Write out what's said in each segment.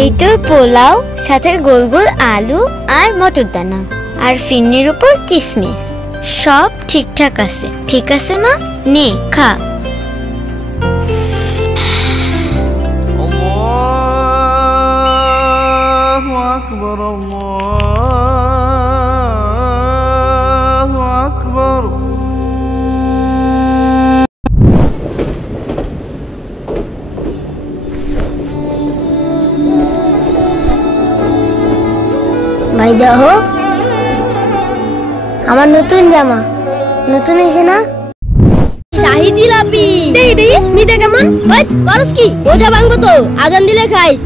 এই তোর পোলাও, সাথে গোল গোল আলু আর মটর দানা, আর ফিন্নির উপর কিশমিশ। সব ঠিকঠাক আছে, ঠিক আছে না? নে খা। আল্লাহু আকবার, আল্লাহু আকবার। ভাই দেখো, আমার নতুন জামা নতুন এসে না? শাহি জিলাপি দেই দেই, মিঠা কেমন? ওই করস কি? রোজা ভাঙবো তো, আজান দিলে খাইস।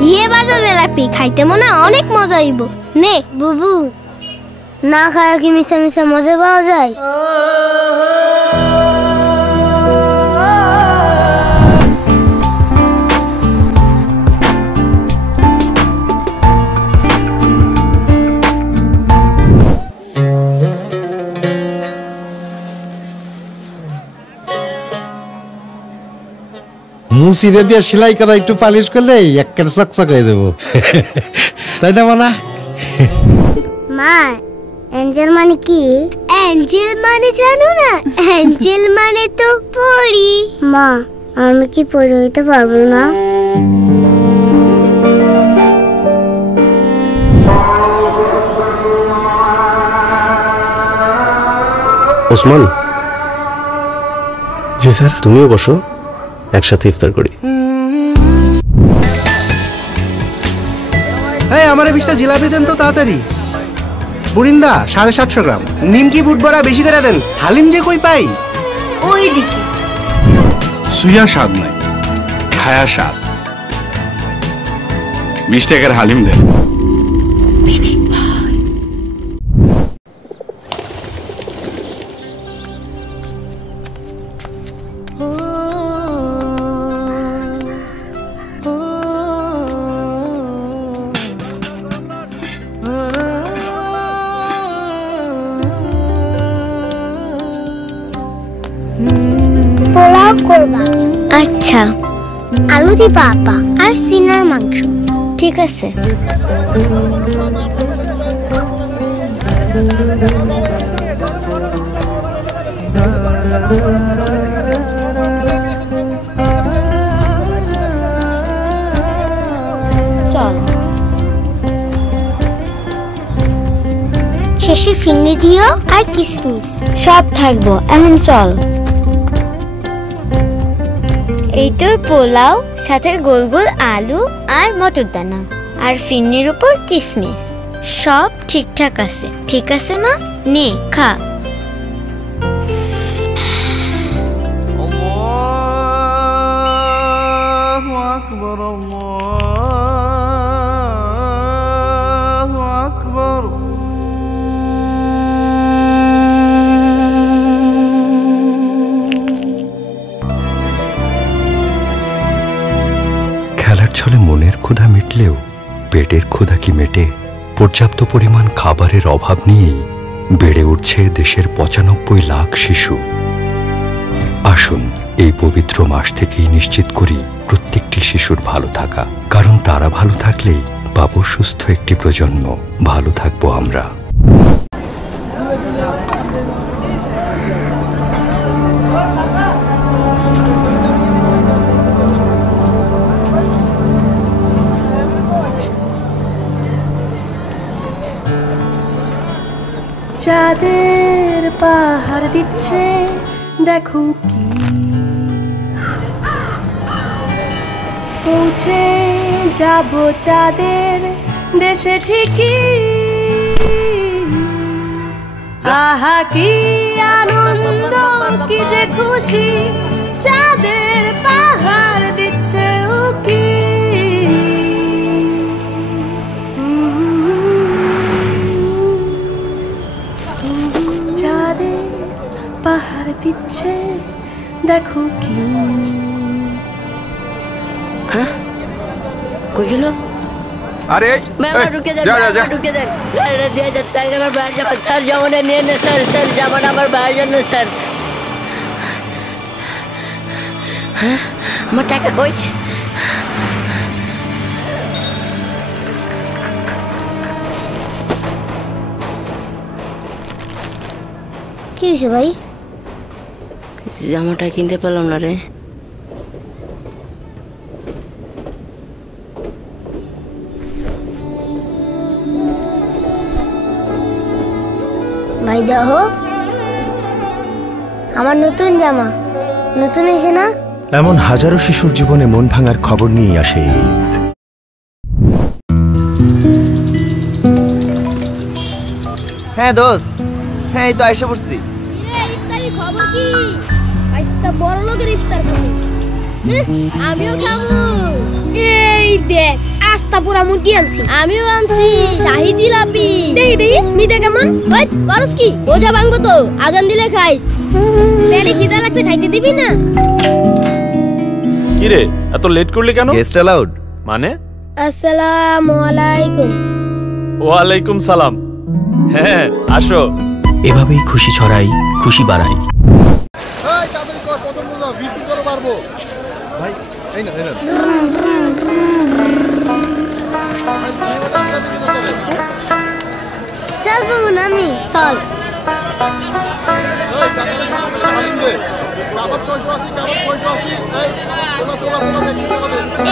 গিয়ে বাজা জিলাপি খাইতে মনে অনেক মজা হইব। নে বুবু, না খায় কি মিশা মিশা মজা পাওয়া যায়? মুসিরে দিয়ে সেলাই করা একটু পালিশ করলে একেবারে চকচক হয়ে যাবো, তাই না মানা? মা, অ্যাঞ্জেল মানে কি? অ্যাঞ্জেল মানে জানো না? অ্যাঞ্জেল মানে তো পরি। মা, আমি কি পরি হইতে পারবো না? ওসমান। জি স্যার। তুমিও বসো, একসাথে ইফতার করি। এই আমারে 20টা জিলাপি দেন তো তাড়াতাড়ি। বুরিন্দা 750 গ্রাম, নিমকি বুট বড়া বেশি করে দেন। হালিম যে কই পাই? ওই দিকে। সুইয়া স্বাদ নাই, খায়া স্বাদ। 20 টাকার হালিম দেন। পোলাও করবা? আচ্ছা, আলু দিবা আপা, আর সিনার মাংস। ঠিক আছে। চল। শেষে ফিন্নি দিও আর কিশমিশ। সব থাকবো, এখন চল। এই তোর পোলাও, সাথে গোল গোল আলু আর মটর দানা, আর ফিন্নির উপর কিশমিশ। সব ঠিকঠাক আছে, ঠিক আছে না? নে খা। আল্লাহু আকবার, আল্লাহু আকবার। খেলার ছলে মনের ক্ষুধা মিটলেও পেটের ক্ষুধা কি মেটে? পর্যাপ্ত পরিমাণ খাবারের অভাব নিয়েই বেড়ে উঠছে দেশের 95 লাখ শিশু। আসুন এই পবিত্র মাস থেকেই নিশ্চিত করি প্রত্যেকটি শিশুর ভালো থাকা, কারণ তারা ভালো থাকলেই পাবো সুস্থ একটি প্রজন্ম, ভালো থাকবো আমরা। চাঁদের পাহাড় দিচ্ছে দেখো কি, পৌঁছে যাব চাঁদের দেশে ঠিকই। আহা কি আনন্দ, কি যে খুশি, চাঁদের পাহাড় দিচ্ছে উকি। পাহাড় দিচ্ছে দেখো কি। হ্যাঁ, কই গেল? আরে ঢুকে দেন, যা যা যা। ঢুকে দেন স্যার, দিয়ে যাচ্ছে স্যার, আমার বাইরে যাবো স্যার, জামাটা নিয়ে না স্যার, স্যার জামাটা আমার বাইরের জন্য স্যার। হ্যাঁ, আমার টাকা কই? কি হয়েছে ভাই? জামাটা কিনতে পারলাম না রে। ভাই দেখো, আমার নতুন জামা। নতুন এসে না? এমন হাজারো শিশুর জীবনে মন ভাঙার খবর নিয়ে আসে এই ঈদ। হ্যাঁ দোস্ত, হ্যাঁ এই তো এসে পড়ছি। ইফতারি খবর কি? আজকে বড় লোকের ইফতার খাবো। আমিও খাবো। এই দেখ, আস্তা পুরা মুরগি আনছি। আমিও আনছি শাহি জিলাপি। দেখি দেখি মিঠা কেমন? ওই করস কি? রোজা ভাঙবো তো, আজান দিলে খাইস। পেটে খিদা লাগছে, খাইতে দিবি না? কি রে, এত লেট করলি কেন? গেস্ট অ্যালাউড মানে? আসসালামু আলাইকুম। ওয়ালাইকুম সালাম। হ্যাঁ আসো। এভাবেই খুশি ছড়াই, খুশি বাড়াই। চল বাবু নামি, চল।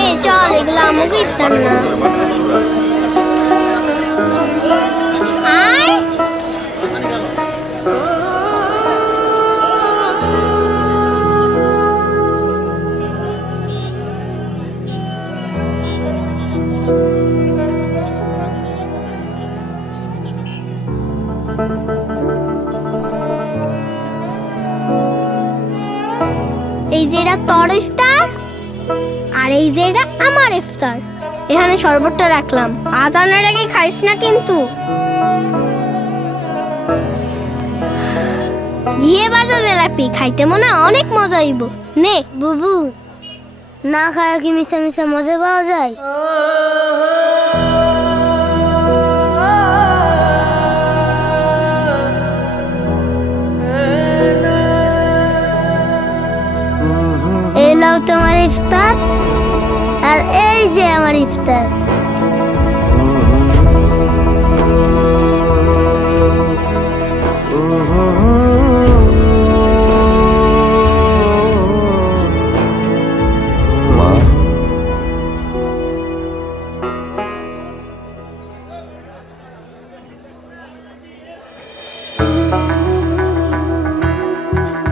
এই চল, এগুলো আমাকে ইফতার না। এই যে এটা তোর ইফতার, আর এই যে এটা আমার ইফতার। এখানে শরবতটা রাখলাম, আজানের আগে খাইস না কিন্তু। ঘিয়ে ভাজা জিলাপি খাইতে মনে অনেক মজা হইব। নে বুবু, না খায় কি মিশা মিশা মজা পাওয়া যায়? এই লাও তোমার ইফতার, আর এই যে আমার ইফতার।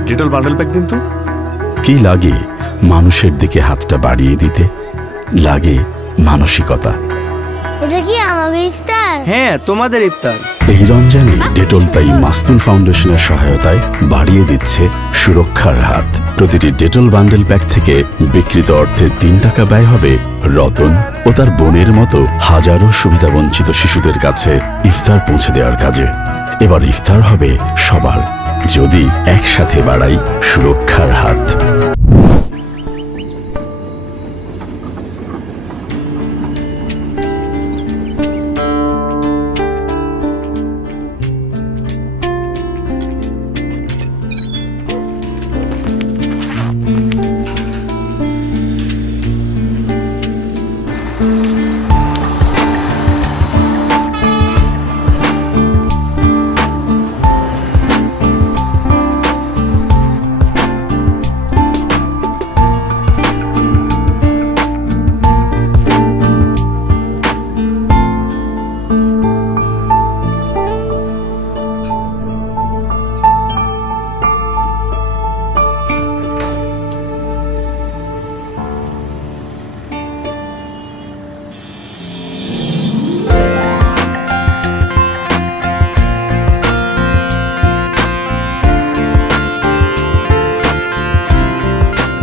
ডিটল বান্ডেল প্যাক দিন তো। কি লাগে মানুষের দিকে হাতটা বাড়িয়ে দিতে? লাগে মানসিকতা। এটা কি আমাকে ইফতার? হ্যাঁ তোমাদের ইফতার। এই রমজানে ডেটল তাই মাস্তুল ফাউন্ডেশনের সহায়তায় বাড়িয়ে দিচ্ছে সুরক্ষার হাত। প্রতিটি ডেটল বান্ডেল প্যাক থেকে বিকৃত অর্থে 3 টাকা ব্যয় হবে রতন ও তার বোনের মতো হাজারো সুবিধাবঞ্চিত শিশুদের কাছে ইফতার পৌঁছে দেওয়ার কাজে। এবার ইফতার হবে সবার, যদি একসাথে বাড়াই সুরক্ষার হাত।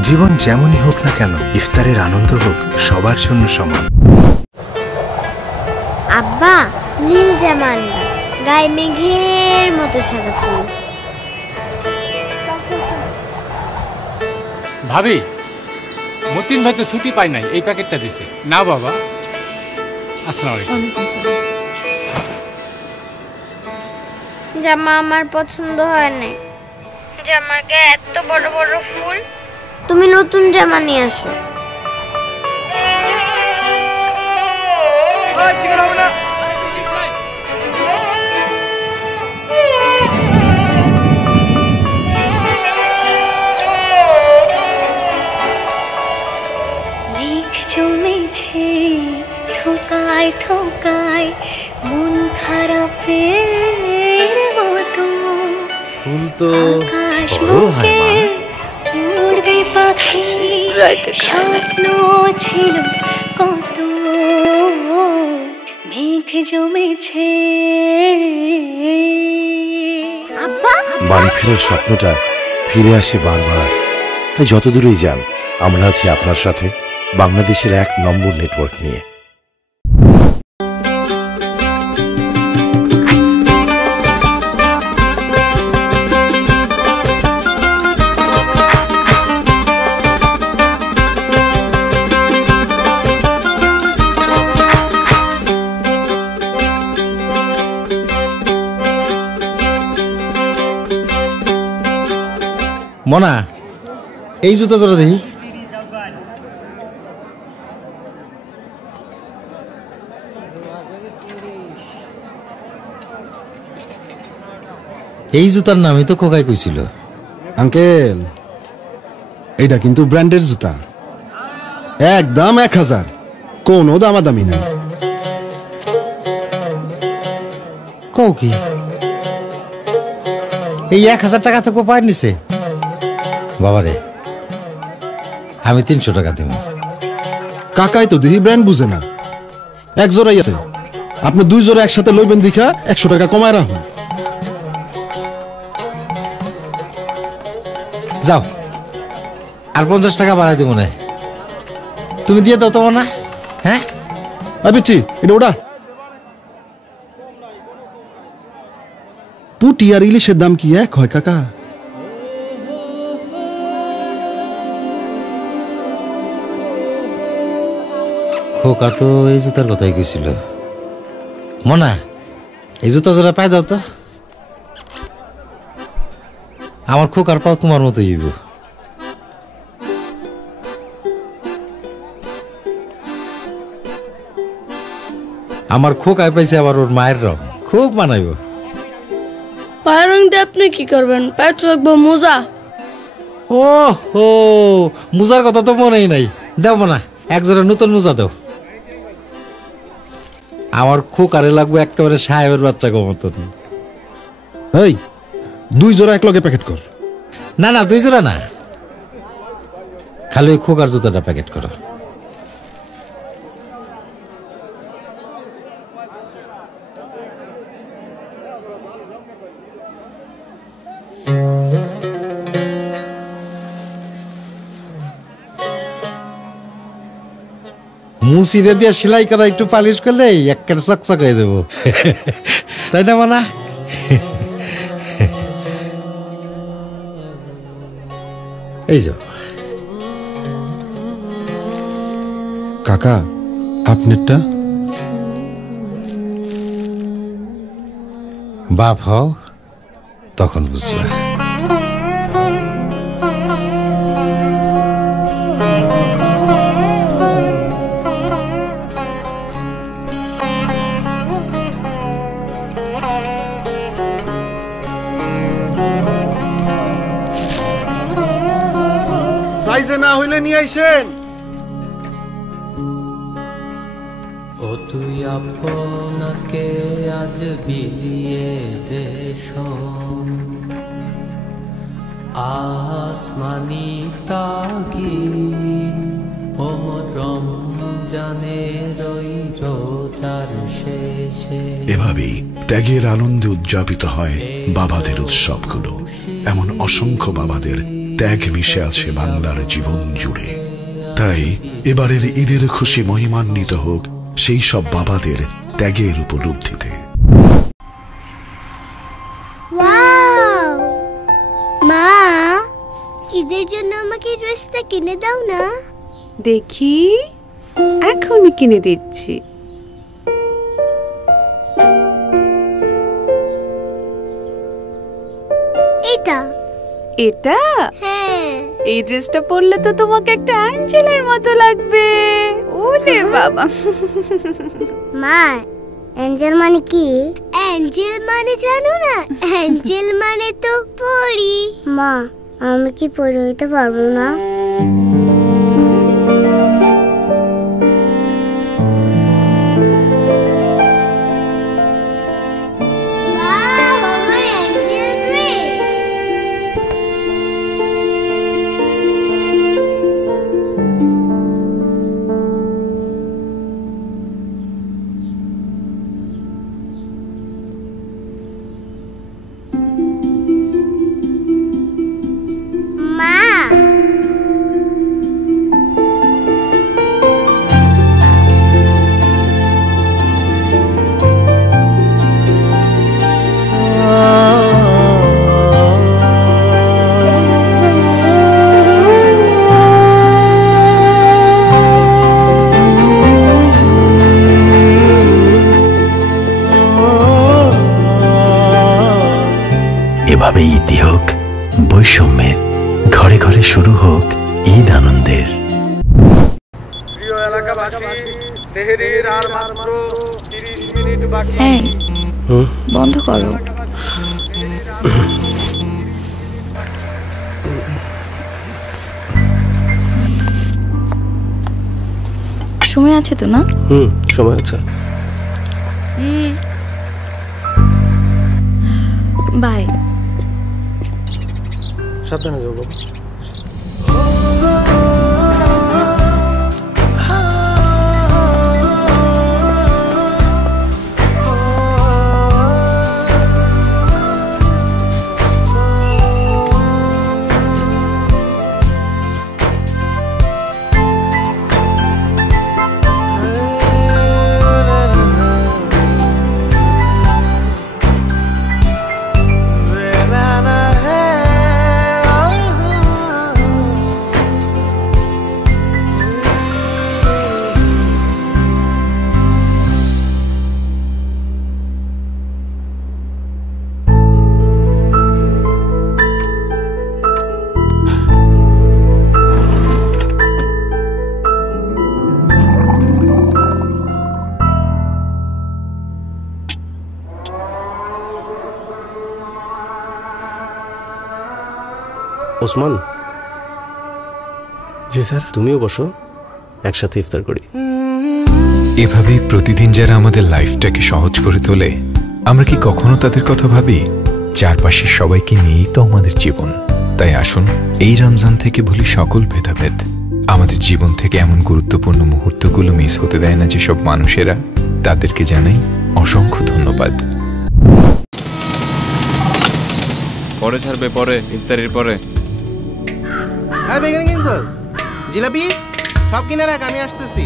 জীবন যেমনই হোক না কেন, ইফতারের আনন্দ হোক সবার জন্য সমান। আব্বা, নীল জামা আনবা, গায়ে মেঘের মতো সাদা ফুল। ভাবি, মতিন ভাই তো ছুটি পায় নাই, এই প্যাকেটটা দিছে। না বাবা। আসসালামু আলাইকুম। জামা আমার পছন্দ হয় নাই। জামার গায়ে এত বড় বড় ফুল। তুমি নতুন জামা নিয়ে আসো। জমেছে ঠোকায় ঠোকায় মন খারাপের মতো। ফুল তো বড় হয় মা। উড়বে পাখি স্বপ্ন ছিল কত, মেঘ জমেছে। বাড়ি ফেরার স্বপ্নটা ফিরে আসে বারবার, তাই যত দূরেই যান আমরা আছি আপনার সাথে বাংলাদেশের 1 নম্বর নেটওয়ার্ক নিয়ে। মনা, এই জুতা জোড়া দেখি। এই জুতার নামই তো খোকাই কইছিল। আঙ্কেল, এটা কিন্তু ব্র্যান্ডের জুতা, একদম 1000, কোনো দামাদামি নাই। কও কি এই 1000 টাকা তো কোপায় নিছে? বাবারে, আমি 300 টাকা দিব। কাকাই তো দেখি ব্র্যান্ড বুঝে না, 1 জোড়াই আছে, আপনি 2 জোড়া একসাথে লইবেন দেখা 100 টাকা কমায় রাখুন। যাও, আর 50 টাকা বাড়াই দিব না, তুমি দিয়ে দাও তো না। হ্যাঁ আবিচ্ছি, এটা ওটা পুটি আর ইলিশের দাম কি এক হয় কাকা? খোকা তো এই জুতার কথাই কইছিল। মনা, এই জুতা জোড়া পাই দাও তো। আমার খোকার পাও তোমার মতো হইব। আমার খোকায় পাইছে আবার ওর মায়ের রং, খুব মানাইব। পায়ের রং দিয়ে আপনি কি করবেন? পায়ে তো রাখবো মোজা। ও হো, মোজার কথা তো মনেই নাই। দেব না, 1 জোড়া নতুন মোজা দাও। আমার খোকারে লাগবে একেবারে সাহেবের বাচ্চা গো মতন। এই 2 জোড়া এক লগে প্যাকেট কর। না না, 2 জোড়া না, খালি ওই খোকার জুতাটা প্যাকেট করো। মুসিরে দিয়ে সেলাই করা একটু পালিশ করলে একেবারে চকচক হয়ে যাবো, তাই না মানা? এই যাও কাকা, আপনারটা বাপ হও তখন বুঝবা। সাইজে না হইলে নিয়ে আইসেন। ও তুই আপনাকে আজ বিলিয়ে দেশ, আসমানি তাগি রমজানের ওই রোজার শেষে। এভাবেই ত্যাগের আনন্দে উদযাপিত হয় বাবাদের উৎসবগুলো। এমন অসংখ্য বাবাদের ত্যাগ মিশে আছে বাংলার জীবন জুড়ে। তাই এবারের ঈদের খুশি মহিমান্বিত হোক সেই সব বাবাদের ত্যাগের উপলব্ধিতে। মা, ঈদের জন্য আমাকে ড্রেসটা কিনে দাও না। দেখি, এখনই কিনে দিচ্ছি। এটা এটা? হ্যাঁ। এই ড্রেসটা পরলে তো তোমাকে একটা অ্যাঞ্জেলের মতো লাগবে। ওলে বাবা। মা, অ্যাঞ্জেল মানে কি? অ্যাঞ্জেল মানে জানো না? অ্যাঞ্জেল মানে তো পরি। মা, আমি কি পরি হইতে পারবো না? এই বন্ধ করো। সময় আছে তো না? সময় আছে। বাই। সাবধানে যাও বাবা। ওসমান। জি স্যার। তুমিও বসো, একসাথে ইফতার করি। এভাবেই প্রতিদিন যারা আমাদের লাইফটাকে সহজ করে তোলে, আমরা কি কখনো তাদের কথা ভাবি? চারপাশের সবাইকে নিয়েই তো আমাদের জীবন। তাই আসুন এই রমজান থেকে ভুলি সকল ভেদাভেদ। আমাদের জীবন থেকে এমন গুরুত্বপূর্ণ মুহূর্তগুলো মিস হতে দেয় না যেসব মানুষেরা, তাদেরকে জানাই অসংখ্য ধন্যবাদ। পরে ছাড়বে, পরে ইফতারির পরে। বেগুনি কিনছস? জিলাপি সব কিনে রাখ, আমি আসতেছি।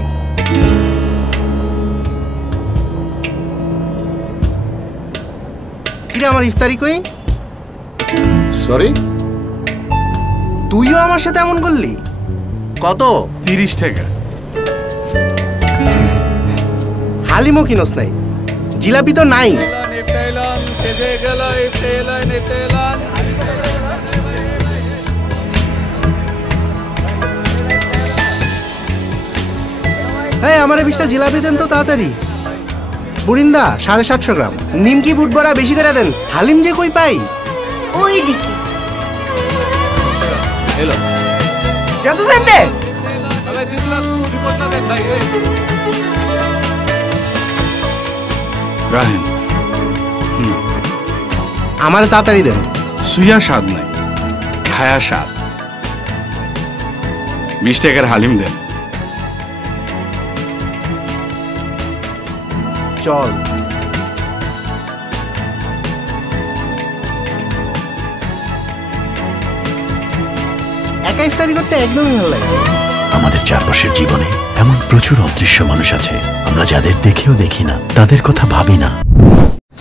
কিরে আমার ইফতারি কই? সরি, তুইও আমার সাথে এমন করলি? কত? 30 টাকা। হালিমও কিনস নাই, জিলাপি তো নাই। এই আমারে 20টা জিলাপি দেন তো তাড়াতাড়ি। বুরিন্দা 750 গ্রাম। নিমকি বুট বড়া বেশি করে দেন। হালিম যে কই পাই? ওই দিকে। হ্যালো গেছো সেন্টে? আরে দিলাম রিপোর্ট না দেন ভাই। রাহেন, আমারে তাড়াতাড়ি দেন। সুইয়া স্বাদ নাই, খায়া স্বাদ। 20 টাকার হালিম দেন। চল। একা ইফতারি করতে একদমই ভালো লাগে। আমাদের চারপাশের জীবনে এমন প্রচুর অদৃশ্য মানুষ আছে, আমরা যাদের দেখেও দেখি না, তাদের কথা ভাবি না।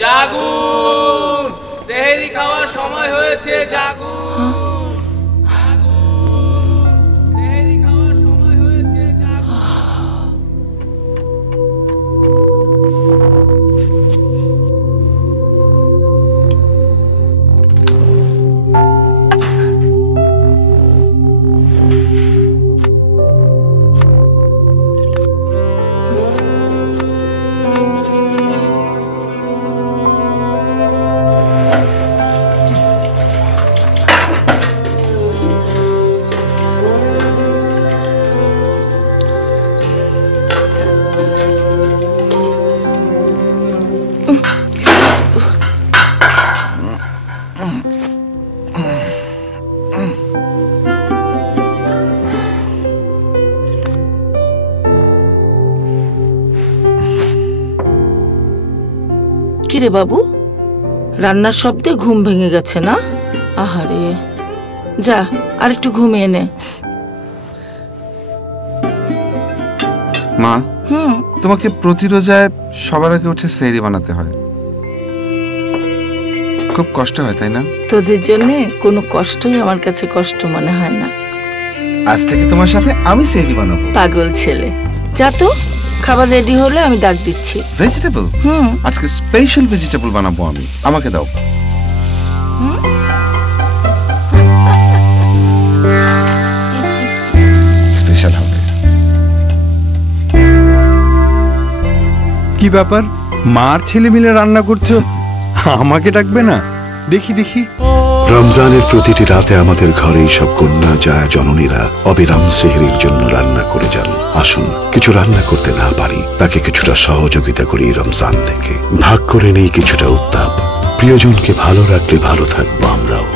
জাগুন, সেহরি খাওয়ার সময় হয়েছে। জাগুন, সেহরি খাওয়ার সময় হয়েছে। কিরে বাবু, রান্নার শব্দে ঘুম ভেঙে গেছে না? আহারে, যা আর একটু ঘুমিয়ে নে। মা, তোমাকে প্রতি রোজায় সবার আগে উঠে সেহরি বানাতে হয়, খুব কষ্ট হয় তাই না? তোদের জন্য কোনো কষ্টই আমার কাছে কষ্ট মনে হয় না। আজ থেকে তোমার সাথে আমি সেহরি বানাবো। পাগল ছেলে, যা তো, খাবার রেডি হলে আমি ডাক দিচ্ছি। ভেজিটেবল? আজকে স্পেশাল ভেজিটেবল বানাবো আমি, আমাকে দাও। স্পেশাল হবে। কি ব্যাপার, মার ছেলে মিলে রান্না করছো, আমাকে ডাকবে না? দেখি দেখি। রমজানের প্রতিটি রাতে আমাদের ঘরেই সব কন্যা জায়া জননীরা অবিরাম সেহরির জন্য রান্না করে যান। আসুন, কিছু রান্না করতে না পারি তাকে কিছুটা সহযোগিতা করি রমজান থেকে। ভাগ করে নেই কিছুটা উত্তাপ। প্রিয়জনকে ভালো রাখলে ভালো থাকবো আমরাও।